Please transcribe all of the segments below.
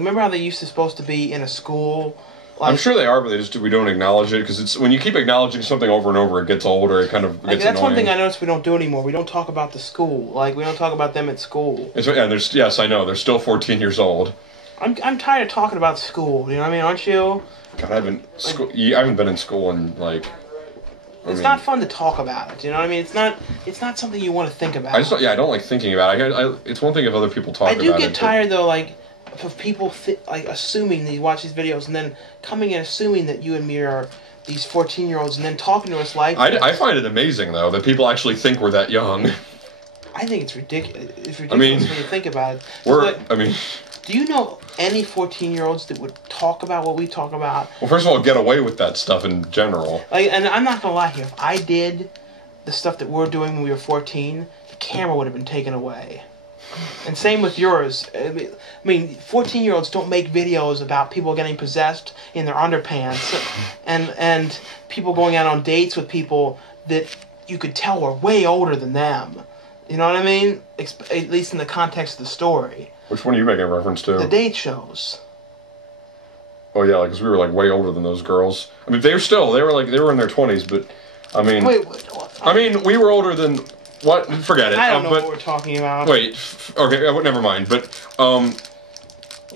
remember how they used to supposed to be in a school? Like, I'm sure they are, but we don't acknowledge it because it's when you keep acknowledging something over and over, it gets older. It kind of gets that's annoying. one thing I noticed we don't do anymore. We don't talk about the school. Like we don't talk about them at school. Yes, I know they're still 14 years old. I'm tired of talking about school. You know what I mean? Aren't you? God, I haven't been in school in like. It's not fun to talk about it. You know what I mean? It's not something you want to think about. I don't like thinking about it. It's one thing if other people talk about it. I do get tired though, like of people like assuming that you watch these videos and then coming and assuming that you and me are these 14-year-olds and then talking to us like. I find it amazing though that people actually think we're that young. I think it's ridiculous. It's ridiculous when you think about it. Do you know any 14-year-olds that would talk about what we talk about? Well, first of all, get away with that stuff in general. And I'm not gonna lie here. If I did the stuff that we're doing when we were 14, the camera would have been taken away. And same with yours. I mean, 14-year-olds don't make videos about people getting possessed in their underpants and people going out on dates with people that you could tell were way older than them. You know what I mean? At least in the context of the story. Which one are you making a reference to? The date shows. Oh yeah, because we were like way older than those girls. I mean, they were in their 20s, but I mean, we were older than what? Forget it. I don't know what we're talking about. Wait, okay, never mind. But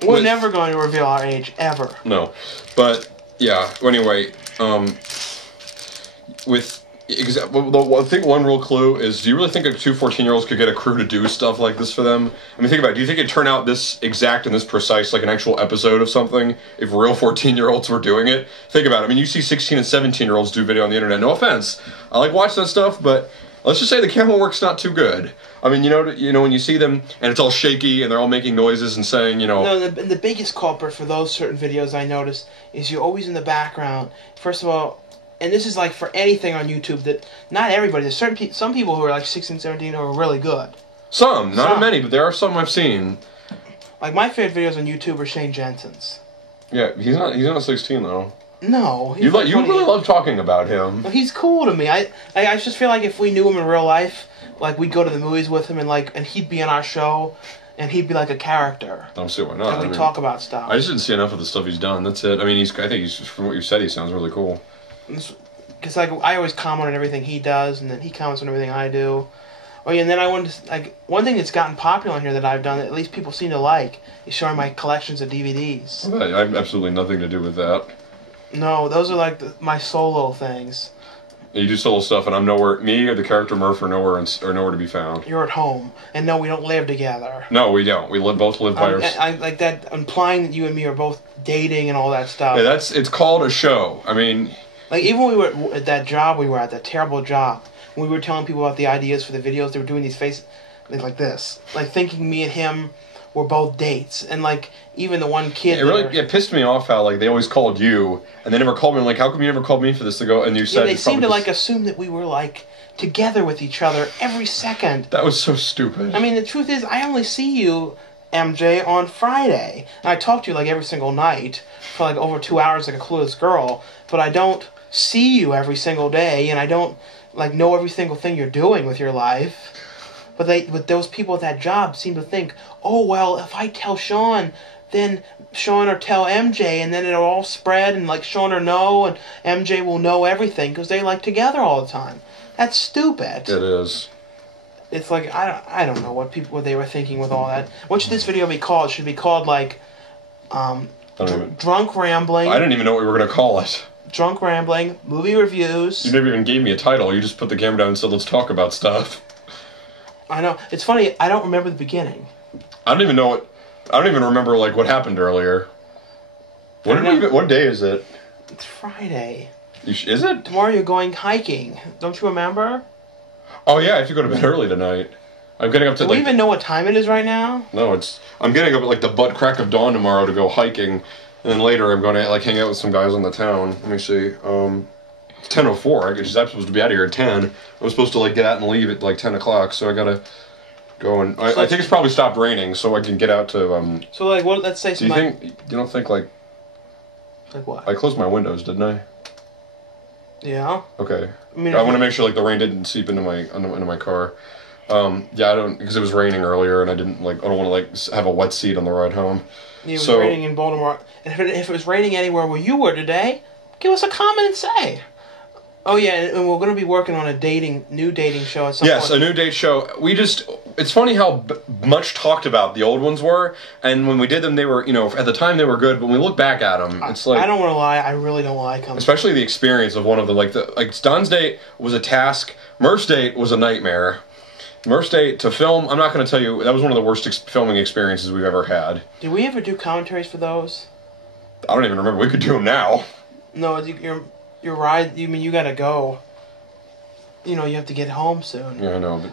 we're never going to reveal our age ever. No, but yeah. Anyway, I think one real clue is: do you really think that two 14-year-olds could get a crew to do stuff like this for them? I mean, think about it. Do you think it'd turn out this exact and this precise, like an actual episode of something, if real 14-year-olds were doing it? Think about it. I mean, you see 16 and 17-year-olds do video on the internet. No offense, I like watching that stuff, but let's just say the camera work's not too good. I mean, you know, when you see them and it's all shaky and they're all making noises and saying, you know. No, the biggest culprit for those certain videos I notice is you're always in the background. First of all. And this is like for anything on YouTube that not everybody. There's some people who are like 16, 17 who are really good. Not many, but there are some I've seen. Like my favorite videos on YouTube are Shane Jensen's. Yeah, he's not 16 though. No, you really love talking about him. He's cool to me. I just feel like if we knew him in real life, like we'd go to the movies with him and he'd be on our show. And he'd be like a character. I don't see why not. And we talk about stuff. I just didn't see enough of the stuff he's done. That's it. I mean, I think from what you said, he sounds really cool. Because like I always comment on everything he does, and then he comments on everything I do. Oh yeah, and then I wanted to, one thing that's gotten popular in here that I've done that at least people seem to like is showing my collections of DVDs. I have absolutely nothing to do with that. No, those are like my solo things. You do solo stuff, and I'm nowhere. Me or the character Murph are nowhere to be found. You're at home, and no, we don't live together. No, we don't. We both live by ourselves. I like that implying that you and me are both dating and all that stuff. Yeah, it's called a show. I mean. Like, even when we were at that job we were at, that terrible job, when we were telling people about the ideas for the videos, they were doing these faces like this. Like, thinking me and him were both dates. And, like, even the one kid... It pissed me off how, like, they always called you, and they never called me. I'm like, how come you never called me for this to go? And you said... Yeah, they seemed to, like, assume that we were, like, together with each other every second. That was so stupid. I mean, the truth is, I only see you, MJ, on Friday. And I talk to you, like, every single night for, like, over 2 hours like a clueless girl. But I don't see you every single day, and I don't like know every single thing you're doing with your life. But those people at that job seem to think, oh well, if I tell Sean, then Sean will tell MJ, and then it'll all spread, and like Sean will know, and MJ will know everything because they like together all the time. That's stupid. It is. It's like I don't know what they were thinking with all that. What should this video be called? It should be called like Drunk Rambling. I didn't even know what we were gonna call it. Drunk Rambling, movie reviews. You never even gave me a title. You just put the camera down and said, let's talk about stuff. I know. It's funny, I don't remember the beginning. I don't even remember, like, what happened earlier. What day is it? It's Friday. Is it? Tomorrow you're going hiking. Don't you remember? Oh, yeah, I have to go to bed early tonight. I'm getting up to, Do we even know what time it is right now? No, I'm getting up at, like, the butt crack of dawn tomorrow to go hiking. And then later I'm going to, like, hang out with some guys on the town. Let me see. It's 10:04. I'm supposed to be out of here at 10. I'm supposed to, like, get out and leave at, like, 10 o'clock. So I gotta go and... I think it's probably stopped raining, so I can get out to, So, like, what... Let's say... You don't think, like... Like what? I closed my windows, didn't I? Yeah. Okay. I mean, I want to make sure, like, the rain didn't seep into my car. Yeah, I don't, because it was raining earlier, and I don't want to have a wet seat on the ride home. It was raining in Baltimore. And if it was raining anywhere where you were today, give us a comment and say. Oh yeah, and we're going to be working on a new dating show at some point. Yes, a new date show. It's funny how much talked about the old ones were, and when we did them, they were, at the time they were good, but when we look back at them, it's like... I don't want to lie, I really don't like them. Especially the experience of one of them. Like Don's date was a task, Murph's date was a nightmare. Murph's date to film, I'm not going to tell you, that was one of the worst filming experiences we've ever had. Did we ever do commentaries for those? I don't even remember. We could do them now. No, your ride, you gotta go. You have to get home soon. Yeah, I know, but...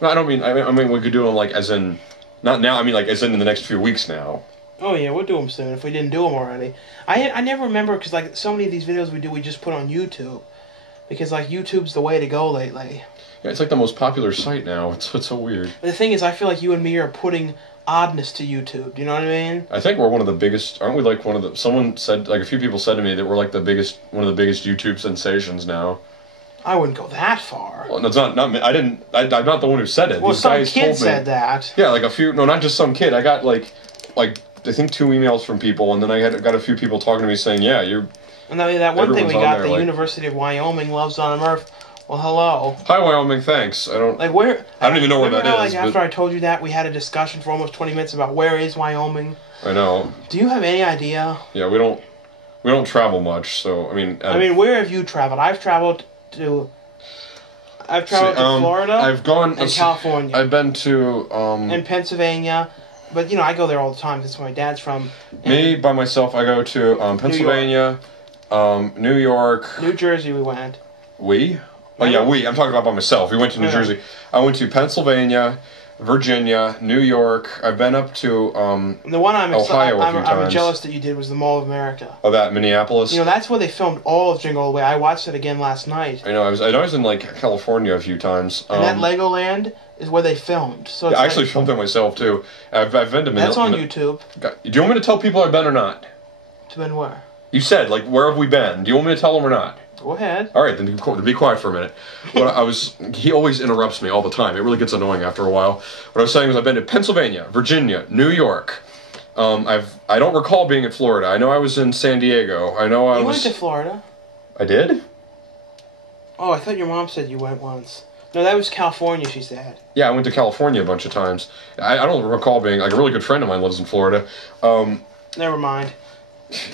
No, I don't mean, I mean we could do them, as in, not now, I mean, as in the next few weeks now. Oh yeah, we'll do them soon, if we didn't do them already. I never remember, because, so many of these videos we just put on YouTube. Because, YouTube's the way to go lately. Yeah, it's the most popular site now. It's so weird. But the thing is, I feel like you and me are putting oddness to YouTube. Do you know what I mean? I think we're one of the biggest. Aren't we one of the? Someone said, a few people said to me that we're one of the biggest YouTube sensations now. I wouldn't go that far. Well, it's not me. I'm not the one who said it. Well, These some guys kid told me. said that. Yeah, a few. No, not just some kid. I got I think 2 emails from people, and then I got a few people talking to me saying, "Yeah, you're." And that one thing we got, there, the University of Wyoming loves on Murph. Well, hello. Hi, Wyoming. Thanks. I don't. Where? I don't even know where that is. After I told you that, we had a discussion for almost 20 minutes about where is Wyoming. I know. Do you have any idea? Yeah, we don't travel much, so I mean. Where have you traveled? I've traveled to Florida. I've gone and California. I've been to and Pennsylvania, but I go there all the time. That's where my dad's from. Me by myself, I go to Pennsylvania, New York, New Jersey. We went. We? Oh yeah, I'm talking about by myself. We went to New Jersey. I went to Pennsylvania, Virginia, New York. I've been up to the one Ohio a few times. I'm jealous that you did was the Mall of America. Oh, that Minneapolis. That's where they filmed all of Jingle All the Way. I watched it again last night. I know. I was in California a few times. And that Legoland is where they filmed. So I actually filmed it myself too. I've been to Minneapolis. That's on YouTube. Do you want me to tell people I've been or not? To been where? You said where have we been? Do you want me to tell them or not? Go ahead. All right, then be quiet for a minute. He always interrupts me all the time. It really gets annoying after a while. What I was saying was I've been to Pennsylvania, Virginia, New York. I don't recall being in Florida. I know I was in San Diego. I know You went to Florida? I did? Oh, I thought your mom said you went once. No, that was California, she said. Yeah, I went to California a bunch of times. I don't recall being, a really good friend of mine lives in Florida. Never mind.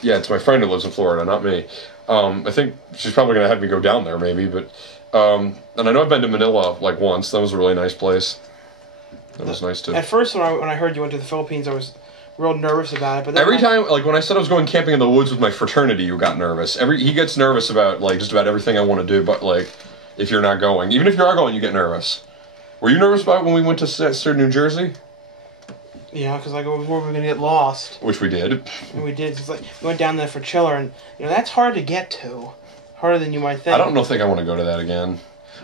Yeah, it's my friend who lives in Florida, not me. I think she's probably going to have me go down there, maybe, but... and I know I've been to Manila, once. That was a really nice place. That was nice, too. At first, when I heard you went to the Philippines, I was real nervous about it, but... Every time, when I said I was going camping in the woods with my fraternity, you got nervous. He gets nervous about, just about everything I want to do, but, if you're not going. Even if you are going, you get nervous. Were you nervous about when we went to New Jersey? Yeah, because we were going to get lost. Which we did. And we did. We went down there for Chiller, and that's hard to get to. Harder than you might think. I don't think I want to go to that again.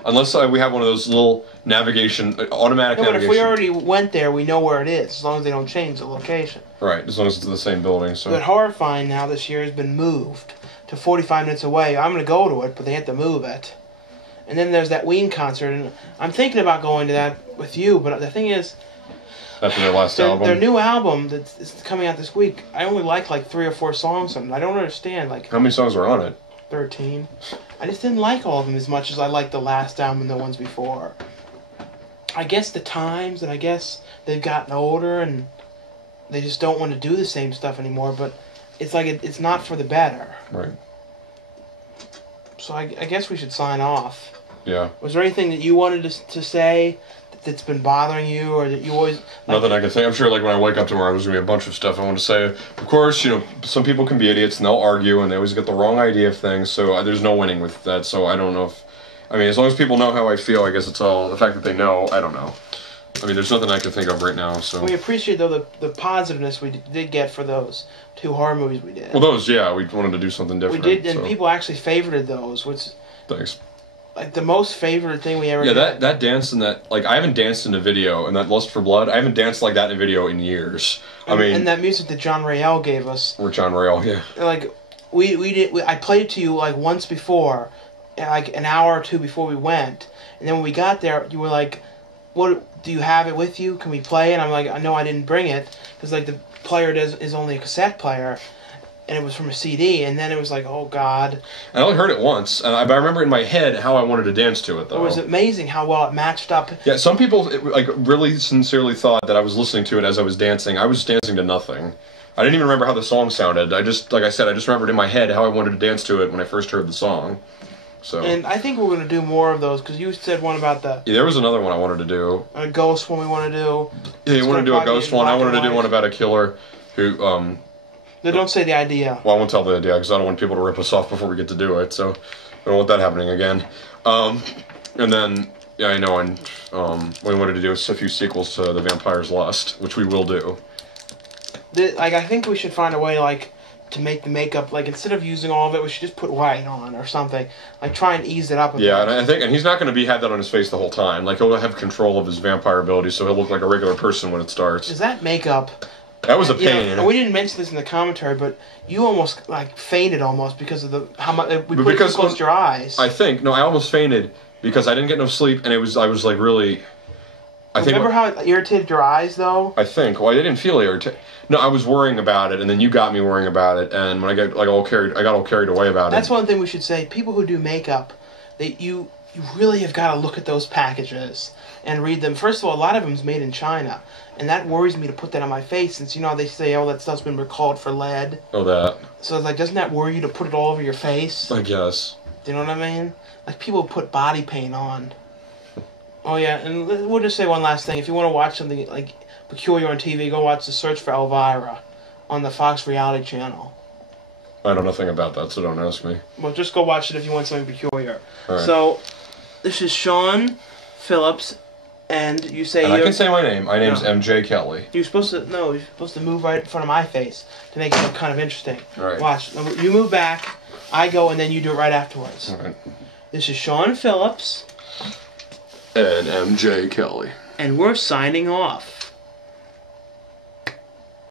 Unless we have one of those little navigation, automatic navigation. But if we already went there, we know where it is, as long as they don't change the location. Right, as long as it's the same building. So. But Horrifying now this year has been moved to 45 minutes away. I'm going to go to it, but they have to move it. And then there's that Ween concert, and I'm thinking about going to that with you, but the thing is... After their last album? Their new album that's coming out this week, I only like 3 or 4 songs on it. I don't understand. How many songs are on it? 13. I just didn't like all of them as much as I liked the last album and the ones before. I guess the times, and I guess they've gotten older, and they just don't want to do the same stuff anymore, but it's it's not for the better. Right. So I guess we should sign off. Yeah. Was there anything that you wanted to say that's been bothering you, or that you always... Nothing I can think. I'm sure when I wake up tomorrow, there's going to be a bunch of stuff I want to say. Of course, some people can be idiots, and they'll argue, and they always get the wrong idea of things, so there's no winning with that, so I don't know if... as long as people know how I feel, I guess it's all... The fact that they know, I don't know. There's nothing I can think of right now, so... We appreciate, though, the positiveness we did get for those 2 horror movies we did. Well, those, yeah, we wanted to do something different. We did, and people actually favorited those, which... Thanks. The most favorite thing we ever did. Yeah, that dance and that... I haven't danced in a video, and that Lust for Blood, I haven't danced like that in a video in years. And that music that John Rael gave us. Or John Rael, yeah. I played it to you, once before, like an hour or two before we went, and then when we got there, you were like, "What? Do you have it with you? Can we play?" And I'm like, "No, I didn't bring it because like the player is only a cassette player." And it was from a CD, and then it was like, oh God. I only heard it once, but I remember in my head how I wanted to dance to it, though. It was amazing how well it matched up. Yeah, some people like really sincerely thought that I was listening to it as I was dancing. I was dancing to nothing. I didn't even remember how the song sounded. I just, like I said, I just remembered in my head how I wanted to dance to it when I first heard the song. So. And I think we're going to do more of those, because you said one about the... Yeah, there was another one I wanted to do. A ghost one we want to do. Yeah, you want to do a ghost one? I wanted to do one about a killer who... No, don't say the idea. Well, I won't tell the idea, because I don't want people to rip us off before we get to do it, so I don't want that happening again. And then, yeah, I know, and we wanted to do a few sequels to The Vampire's Lust, which we will do. I think we should find a way, like, to make the makeup, like, instead of using all of it, we should just put white on or something. Like, try and ease it up a bit. Yeah, and I think, and he's not going to have that on his face the whole time. Like, he'll have control of his vampire abilities, so he'll look like a regular person when it starts. Is that makeup... That was a pain. And we didn't mention this in the commentary, but you almost like fainted almost because of how much we put it too close to your eyes. I almost fainted because I didn't get enough sleep, and I was like really. Remember how it irritated your eyes though? I think. Well, I didn't feel irritated. No, I was worrying about it, and then you got me worrying about it, and when I got all carried away about it. That's one thing we should say. People who do makeup, you really have got to look at those packages and read them. First of all, a lot of them's made in China. And that worries me to put that on my face, since you know how they say, oh, that stuff's been recalled for lead. Oh, that. So it's like, doesn't that worry you to put it all over your face? I guess. Do you know what I mean? Like, people put body paint on. Oh, yeah, and we'll just say one last thing. If you want to watch something, like, peculiar on TV, go watch The Search for Elvira on the Fox reality channel. I know nothing about that, so don't ask me. Well, just go watch it if you want something peculiar. All right. So, this is Sean Phillips. And you say... And I can say my name. My name's MJ Kelly. You're supposed to move right in front of my face to make it look kind of interesting. All right. Watch. You move back, I go, and then you do it right afterwards. All right. This is Sean Phillips. And MJ Kelly. And we're signing off.